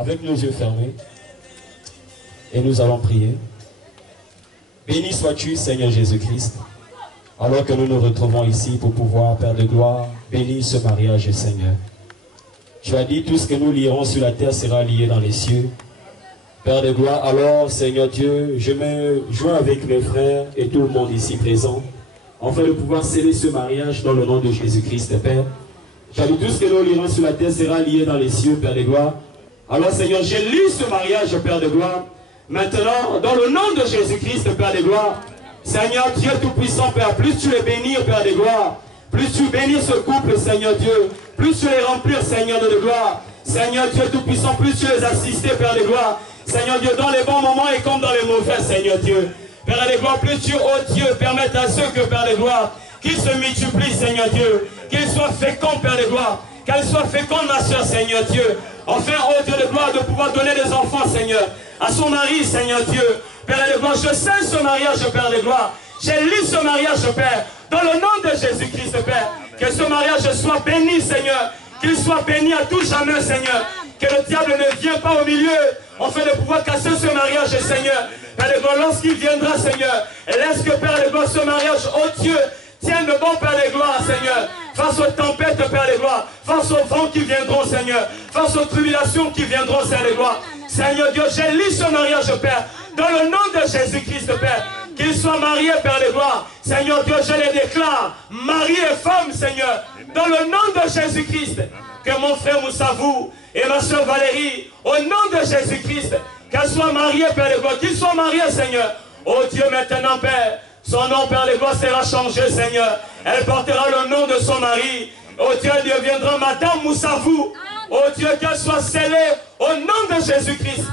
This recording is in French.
avec nos yeux fermés, et nous allons prier. Béni sois-tu, Seigneur Jésus-Christ, alors que nous nous retrouvons ici pour pouvoir, Père de gloire, bénir ce mariage, Seigneur. Tu as dit, tout ce que nous lierons sur la terre sera lié dans les cieux. Père de gloire, alors, Seigneur Dieu, je me joins avec mes frères et tout le monde ici présent, afin de pouvoir sceller ce mariage dans le nom de Jésus-Christ, Père. Tu as dit, tout ce que nous lierons sur la terre sera lié dans les cieux, Père de gloire. Alors, Seigneur, je lis ce mariage, Père de gloire. Maintenant, dans le nom de Jésus-Christ, Père de gloire, Seigneur Dieu Tout-Puissant, Père, plus tu les bénis, Père de gloire, plus tu bénis ce couple, Seigneur Dieu, plus tu les remplis, Seigneur de gloire, Seigneur Dieu Tout-Puissant, plus tu les assistes, Père de gloire, Seigneur Dieu, dans les bons moments et comme dans les mauvais, Seigneur Dieu, Père de gloire, plus tu, oh Dieu, permette à ceux que, Père de gloire, qu'ils se multiplient, Seigneur Dieu, qu'ils soient féconds, Père de gloire, qu'elle soit féconde, ma soeur, Seigneur Dieu, enfin, oh Dieu de gloire, de pouvoir donner des enfants, Seigneur, à son mari, Seigneur Dieu, Père de gloire, je scelle ce mariage, Père de gloire, j'ai lu ce mariage, Père, dans le nom de Jésus-Christ, Père, que ce mariage soit béni, Seigneur, qu'il soit béni à tout jamais, Seigneur, que le diable ne vienne pas au milieu, afin de pouvoir casser ce mariage, Seigneur, Père de gloire, lorsqu'il viendra, Seigneur, et laisse que, Père de gloire, ce mariage, oh Dieu, tienne de bon, Père de gloire, Seigneur, face aux tempêtes, Père de gloire, face aux vents qui viendront, Seigneur, face aux tribulations qui viendront, Seigneur de gloire, Seigneur Dieu, j'ai lu ce mariage, Père, dans le nom de Jésus-Christ, Père, qu'ils soient mariés, Père de gloire. Seigneur Dieu, je les déclare, mari et femme, Seigneur, dans le nom de Jésus-Christ, que mon frère Moussavou et ma soeur Valérie, au nom de Jésus-Christ, qu'elles soient mariées, Père de gloire, qu'ils soient mariés, Seigneur. Oh Dieu, maintenant, Père, son nom, Père de gloire, sera changé, Seigneur. Elle portera le nom de son mari. Oh Dieu, elle deviendra Madame Moussavou. Oh Dieu, qu'elle soit scellée au nom de Jésus-Christ.